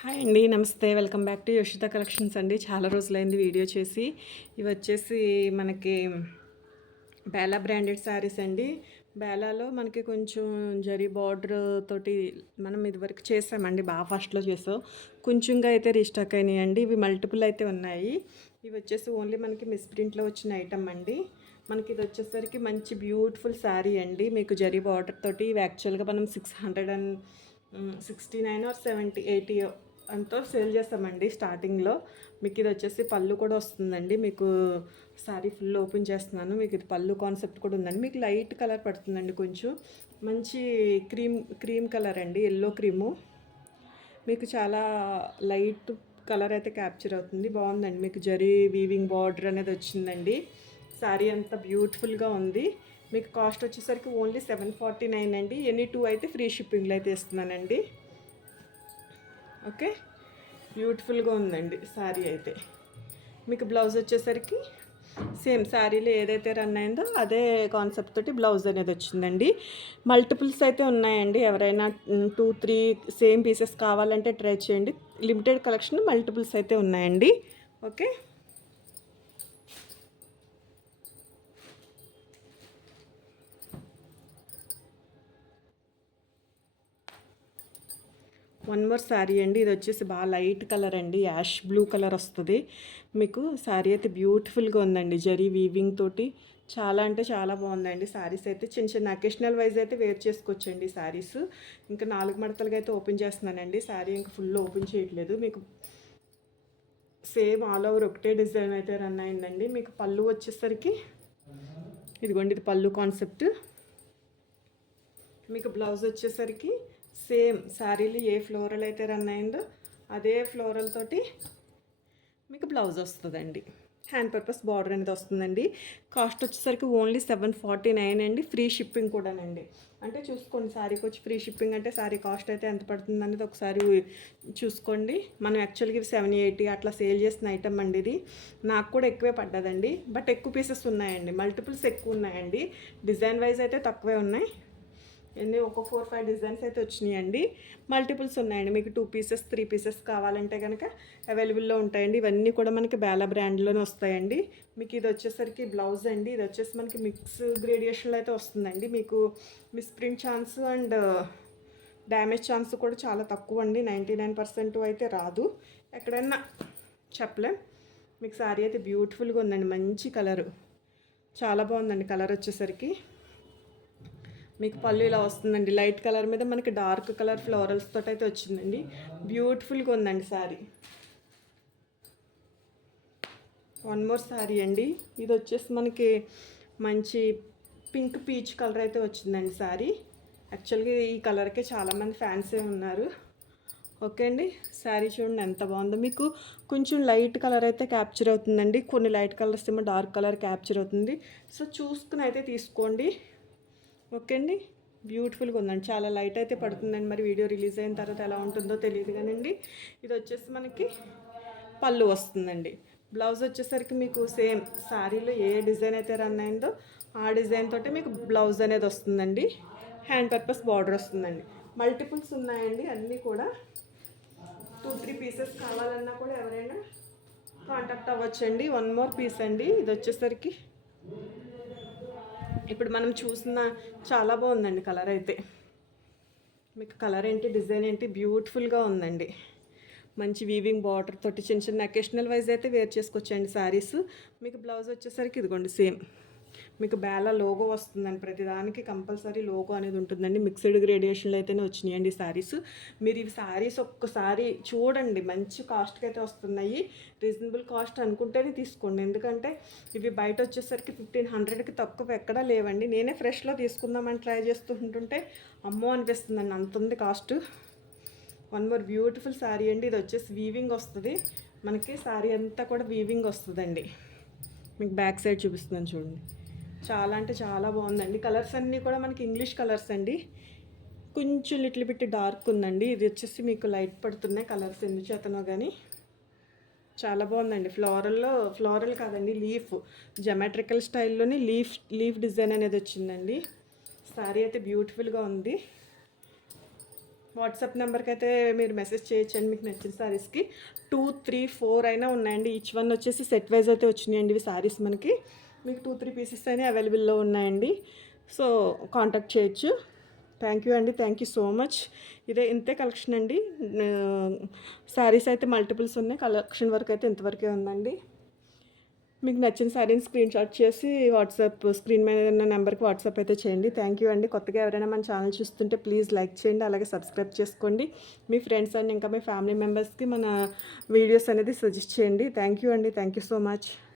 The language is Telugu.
హాయ్ అండి, నమస్తే. వెల్కమ్ బ్యాక్ టు యోషిత కలెక్షన్స్ అండి. చాలా రోజులైంది వీడియో చేసి. ఇవి వచ్చేసి మనకి బేలా బ్రాండెడ్ శారీస్ అండి. బేలాలో మనకి కొంచెం జరీ బార్డర్ తోటి మనం ఇదివరకు చేసామండి, బాగా ఫస్ట్లో చేసాం. కొంచెంగా అయితే రీస్టాక్ అయినాయండి. ఇవి మల్టిపుల్ అయితే ఉన్నాయి. ఇవి వచ్చేసి ఓన్లీ మనకి మిస్ ప్రింట్లో వచ్చిన ఐటమ్ అండి. మనకి ఇది వచ్చేసరికి మంచి బ్యూటిఫుల్ శారీ అండి. మీకు జరీ బార్డర్ తోటి ఇవి యాక్చువల్గా మనం 669 ఆర్ 80 అంతా సేల్ చేస్తామండి స్టార్టింగ్లో. మీకు ఇది వచ్చేసి పళ్ళు కూడా వస్తుందండి. మీకు శారీ ఫుల్ ఓపెన్ చేస్తున్నాను. మీకు ఇది పళ్ళు కాన్సెప్ట్ కూడా ఉందండి. మీకు లైట్ కలర్ పడుతుందండి, కొంచెం మంచి క్రీమ్ కలర్ అండి, ఎల్లో క్రీము. మీకు చాలా లైట్ కలర్ అయితే క్యాప్చర్ అవుతుంది. బాగుందండి. మీకు జరీ వీవింగ్ బార్డర్ అనేది వచ్చిందండి. శారీ అంతా బ్యూటిఫుల్గా ఉంది. మీకు కాస్ట్ వచ్చేసరికి ఓన్లీ 749 అండి. ఎనీ 2 అయితే ఫ్రీ షిప్పింగ్లో అయితే ఇస్తున్నానండి. ఓకే, బ్యూటిఫుల్గా ఉందండి శారీ అయితే. మీకు బ్లౌజ్ వచ్చేసరికి సేమ్ శారీలో ఏదైతే రన్ అయిందో అదే కాన్సెప్ట్ తోటి బ్లౌజ్ అనేది వచ్చిందండి. మల్టిపుల్స్ అయితే ఉన్నాయండి. ఎవరైనా 2-3 సేమ్ పీసెస్ కావాలంటే ట్రై చేయండి. లిమిటెడ్ కలెక్షన్, మల్టిపుల్స్ అయితే ఉన్నాయండి. ఓకే, వన్ మోర్ శారీ అండి. ఇది వచ్చేసి బాగా లైట్ కలర్ అండి, యాష్ బ్లూ కలర్ వస్తుంది. మీకు శారీ అయితే బ్యూటిఫుల్గా ఉందండి. జరీ వీవింగ్ తోటి చాలా అంటే చాలా బాగుందండి. శారీస్ అయితే చిన్న చిన్న అకేషనల్ వైజ్ అయితే వేర్ చేసుకోవచ్చండి శారీస్. ఇంకా 4 మడతలుగా అయితే ఓపెన్ చేస్తున్నానండి. శారీ ఇంకా ఫుల్ ఓపెన్ చేయట్లేదు. మీకు సేమ్ ఆల్ ఓవర్ ఒకటే డిజైన్ అయితే రన్ అయిందండి. మీకు పళ్ళు వచ్చేసరికి ఇదిగోండి, ఇది పళ్ళు కాన్సెప్ట్. మీకు బ్లౌజ్ వచ్చేసరికి సేమ్ శారీలు ఏ ఫ్లోరల్ అయితే రన్ అయిందో అదే ఫ్లోరల్ తోటి మీకు బ్లౌజ్ వస్తుందండి. హ్యాండ్ పర్పస్ బార్డర్ అనేది వస్తుందండి. కాస్ట్ వచ్చేసరికి ఓన్లీ 749 అండి. ఫ్రీ షిప్పింగ్ కూడానండి. అంటే చూసుకోండి, శారీకి వచ్చి ఫ్రీ షిప్పింగ్ అంటే శారీ కాస్ట్ అయితే ఎంత పడుతుంది అనేది ఒకసారి చూసుకోండి. మనం యాక్చువల్గా 780 అట్లా సేల్ చేసిన ఐటమ్ అండి ఇది. నాకు కూడా ఎక్కువే పడ్డదండి, బట్ ఎక్కువ పీసెస్ ఉన్నాయండి. మల్టిపుల్స్ ఎక్కువ ఉన్నాయండి. డిజైన్ వైజ్ అయితే తక్కువే ఉన్నాయి. ఎన్ని ఒక 4-5 డిజైన్స్ అయితే వచ్చినాయండి. మల్టిపుల్స్ ఉన్నాయండి. మీకు 2 పీసెస్ 3 పీసెస్ కావాలంటే కనుక అవైలబుల్లో ఉంటాయండి. ఇవన్నీ కూడా మనకి బేలా బ్రాండ్లోనే వస్తాయండి. మీకు ఇది వచ్చేసరికి బ్లౌజ్ అండి. ఇది వచ్చేసి మనకి మిక్స్ గ్రేడియేషన్లో అయితే వస్తుందండి. మీకు misprint chance and damage chance కూడా చాలా తక్కువ అండి. 99% అయితే రాదు, ఎక్కడైనా చెప్పలేం. మీకు శారీ అయితే బ్యూటిఫుల్గా ఉందండి. మంచి కలరు, చాలా బాగుందండి కలర్ వచ్చేసరికి. మీకు పళ్ళు ఇలా వస్తుందండి. లైట్ కలర్ మీద మనకి డార్క్ కలర్ ఫ్లోరల్స్ తోటి అయితే వచ్చిందండి. బ్యూటిఫుల్గా ఉందండి శారీ. వన్ మోర్ శారీ అండి. ఇది వచ్చేసి మనకి మంచి పింక్ పీచ్ కలర్ అయితే వచ్చిందండి శారీ. యాక్చువల్గా ఈ కలర్కే చాలామంది ఫ్యాన్సే ఉన్నారు. ఓకే అండి, శారీ చూడండి ఎంత బాగుందో. మీకు కొంచెం లైట్ కలర్ అయితే క్యాప్చర్ అవుతుందండి. కొన్ని లైట్ కలర్స్ ఏమో డార్క్ కలర్ క్యాప్చర్ అవుతుంది. సో చూసుకుని అయితే తీసుకోండి. ఓకే అండి, బ్యూటిఫుల్గా ఉందండి. చాలా లైట్ అయితే పడుతుందండి. మరి వీడియో రిలీజ్ అయిన తర్వాత ఎలా ఉంటుందో తెలియదు కానండి. ఇది వచ్చేసి మనకి పళ్ళు వస్తుందండి. బ్లౌజ్ వచ్చేసరికి మీకు సేమ్ శారీలో ఏ డిజైన్ అయితే రన్ అయిందో ఆ డిజైన్ తోటి మీకు బ్లౌజ్ అనేది వస్తుందండి. హ్యాండ్ పర్పస్ బార్డర్ వస్తుందండి. మల్టిపుల్స్ ఉన్నాయండి. అన్నీ కూడా 2-3 పీసెస్ కావాలన్నా కూడా ఎవరైనా కాంటాక్ట్ అవ్వచ్చండి. వన్ మోర్ పీస్ అండి. ఇది వచ్చేసరికి ఇప్పుడు మనం చూసిన చాలా బాగుందండి కలర్ అయితే. మీకు కలర్ ఏంటి, డిజైన్ ఏంటి, బ్యూటిఫుల్గా ఉందండి. మంచి వీవింగ్ బార్డర్ తోటి చిన్న చిన్న అకేషనల్ వైజ్ అయితే వేర్ చేసుకోవచ్చండి శారీస్. మీకు బ్లౌజ్ వచ్చేసరికి ఇదిగోండి సేమ్ మీకు బేలా లోగో వస్తుందండి. ప్రతిదానికి కంపల్సరీ లోగో అనేది ఉంటుందండి. మిక్స్డ్ గ్రేడియేషన్లో అయితేనే వచ్చినాయండి శారీస్. మీరు ఇవి శారీస్ ఒక్కసారి చూడండి, మంచి కాస్ట్కి అయితే వస్తున్నాయి. రీజనబుల్ కాస్ట్ అనుకుంటేనే తీసుకోండి. ఎందుకంటే ఇవి బయట వచ్చేసరికి 1500కి తక్కువ ఎక్కడా లేవండి. నేనే ఫ్రెష్లో తీసుకుందామని ట్రై చేస్తుంటుంటే అమ్మో అనిపిస్తుందండి, అంత ఉంది cost. One more beautiful sari అండి. ఇది వచ్చేసి వీవింగ్ వస్తుంది మనకి. శారీ అంతా కూడా వీవింగ్ వస్తుందండి. మీకు బ్యాక్ సైడ్ చూపిస్తున్నాను చూడండి. చాలా అంటే చాలా బాగుందండి. కలర్స్ అన్నీ కూడా మనకి ఇంగ్లీష్ కలర్స్ అండి. కొంచెం లిటిల్ బిట్ డార్క్ ఉందండి. ఇది వచ్చేసి మీకు లైట్ పడుతున్నాయి కలర్స్ ఎందుచేతనో కానీ. చాలా బాగుందండి. ఫ్లోరల్ కాదండి, లీఫ్ జమెట్రికల్ స్టైల్లోనే లీఫ్ డిజైన్ అనేది వచ్చిందండి. శారీ అయితే బ్యూటిఫుల్గా ఉంది. వాట్సాప్ నెంబర్కి అయితే మీరు మెసేజ్ చేయొచ్చండి మీకు నచ్చిన శారీస్కి. 2, 3, 4 అయినా ఉన్నాయండి. ఈచ్ వన్ వచ్చేసి సెట్ వైజ్ అయితే వచ్చినాయండి ఇవి శారీస్ మనకి. మీకు 2, 3 పీసెస్ అయినా అవైలబుల్లో ఉన్నాయండి. సో కాంటాక్ట్ చేయొచ్చు. థ్యాంక్ యూ అండి. Thank you so much. ఇంతే కలెక్షన్ అండి. శారీస్ అయితే మల్టిపుల్స్ ఉన్నాయి. కలెక్షన్ వరకు అయితే ఇంతవరకే ఉందండి. మీకు నచ్చిన శారీని స్క్రీన్ షాట్ చేసి వాట్సాప్ స్క్రీన్ మీద ఉన్న నెంబర్కి వాట్సాప్ అయితే చేయండి. థ్యాంక్ యూ అండి. కొత్తగా ఎవరైనా మన ఛానల్ చూస్తుంటే ప్లీజ్ లైక్ చేయండి, అలాగే సబ్స్క్రైబ్ చేసుకోండి. మీ ఫ్రెండ్స్ అండ్ ఇంకా మీ ఫ్యామిలీ మెంబర్స్కి మన వీడియోస్ అనేది సజెస్ట్ చేయండి. థ్యాంక్ యూ అండి. Thank you so much.